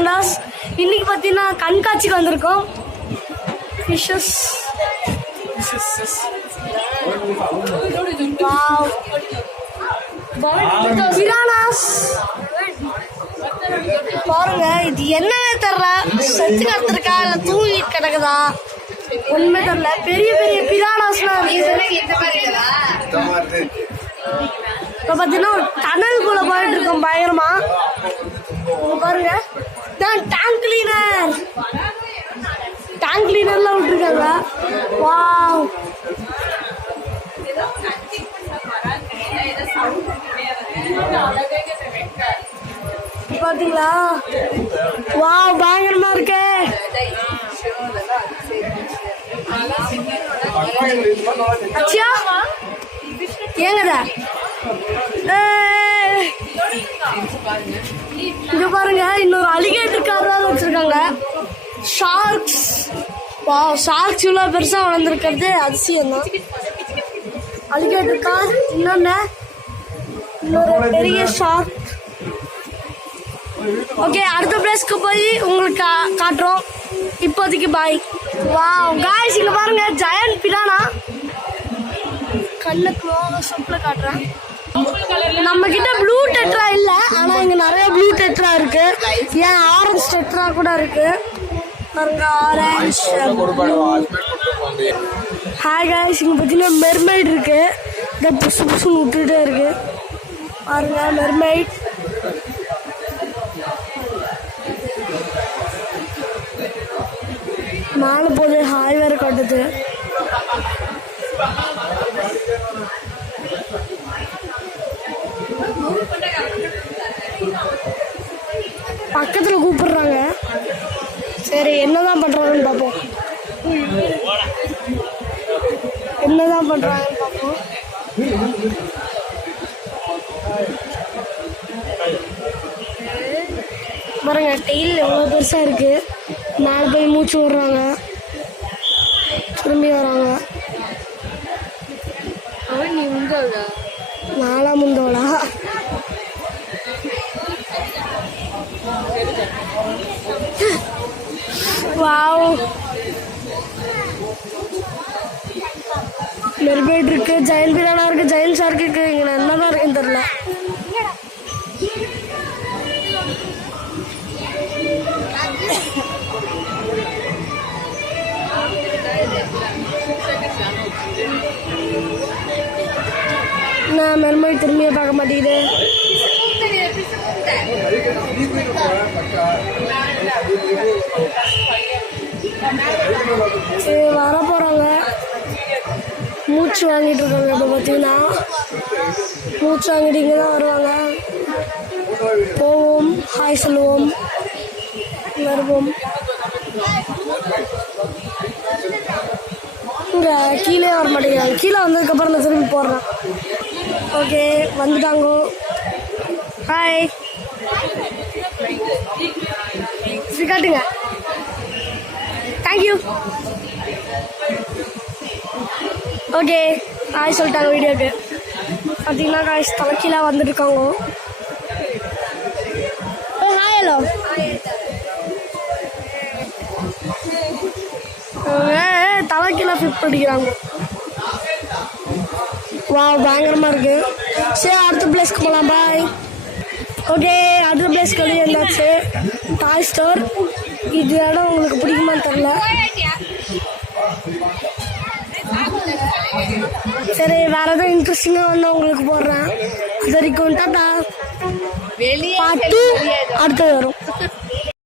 பாண்டாஸ். இன்னைக்கு பார்த்தீங்கன்னா கண்காட்சிக்கு வந்திருக்கோம். ஃபிஷஸ். பிரானாஸ் பாருங்க. இது என்னவே தெரியல, செத்து கிடத்திருக்கா இல்ல தூங்கிட்டு கிடக்குதா ஒண்ணுமே தெரியல. பெரிய பெரிய பிரானாஸ்லாம் இப்ப பாத்தீங்கன்னா ஒரு டனலுக்குள்ள போயிட்டு இருக்கோம் பயங்கரமா. பாருங்க டேங்க் கிளீனர்லாம் விட்டுருக்காங்க. வாவ் பாத்தீங்களா? வாவ் பயங்கரமா இருக்கு. ஏங்கடா இங்க பாருங்க, இன்னொரு அலிகேட்டர் கார் வச்சிருக்காங்க. ஷார்க்ஸ். ஷார்க்ஸ் இவ்வளவு பெருசா வளர்ந்துருக்கிறது அதிசயம் தான். அலிகேட்டர் கார், இன்னொரு பெரிய ஷார்க். ஓகே, அடுத்த பிளேஸ்க்கு போய் உங்களுக்கு காட்டுறோம். இப்போதைக்கு பாய். வாவ் காய்ஸ், இங்க பாருங்க ஜெயண்ட் பிரானா. கண்ணு க்ளோஸ்அப்ல காட்டுறேன். நம்ம கிட்ட ப்ளூ டெட்ரா இல்ல, ஆனா இங்க நிறைய ப்ளூ டெட்ரா இருக்கு. ஏன் ஆரஞ்சு டெட்ரா கூட இருக்கு பாருங்க. ஆரஞ்சு. ஹாய் காய்ஸ், இங்க பாத்தீங்கன்னா மெர்மைட் இருக்கு. இதை புசு புசுன்னு விட்டுட்டே இருக்கு பாருங்க. மெர்மைட். மேலே போது ஹாய் வேற காட்டுது. பக்கத்துல கூப்பிடுறாங்க. சரி, என்னதான் பண்றாங்கன்னு பார்ப்போம். பாருங்க டெய்ல் எவ்வளோ பெருசா இருக்கு. மேலே போய் மூச்சு விடுறாங்க, திரும்பி வராங்க. நீ முந்தோடா? நாளா முந்தோடா? வாவ் மெர்மைட் இருக்கு, ஜெயண்ட் பிரானா இருக்கு, ஜெயண்ட் ஷார்க் இருக்கு. இங்க என்னதான் இருக்குன்னு தெரியல. நான் மெர்மைட் திரும்பியே பார்க்க மாட்டேங்குது. வர போறாங்க, மூச்சு வாங்கிட்டு இருக்காங்க. இப்போ பார்த்தீங்கன்னா மூச்சு வாங்கிட்டு இங்கே தான் வருவாங்க. போவோம், ஹாய் சொல்லுவோம், வருவோம். இங்கே கீழே வர மாட்டேங்கிறாங்க. கீழே வந்ததுக்கப்புறம் நான் திரும்பி போடுறேன். ஓகே, வந்துட்டாங்க. ஹாய் காட்டுங்க. தேங்க்யூ. ஓகே, ஹாய் சொல்லிட்டாங்க வீடியோக்கு. பார்த்தீங்கன்னா காய்ஸ் தலைக்கீழாக வந்துட்டு இருக்காங்க. Hi hello. தலைக்கீழாக ஃபிட் பண்ணிக்கிறாங்க. வா பயங்கரமா இருக்கு. சரி, அடுத்த பிளேஸ்க்கு போகலாம். பாய். ஓகே, அடுத்த பிளேஸ்க்கு வெளியே இருந்தாச்சு. டாய் ஸ்டோர். இது இடம் உங்களுக்கு பிடிக்குமான்னு தெரியல. சரி, வேற ஏதாவது இன்ட்ரெஸ்டிங்காக ஒன்று உங்களுக்கு போடுறேன். அது வரைக்கும் டாடா. பார்ட் 2 அடுத்தது வரும்.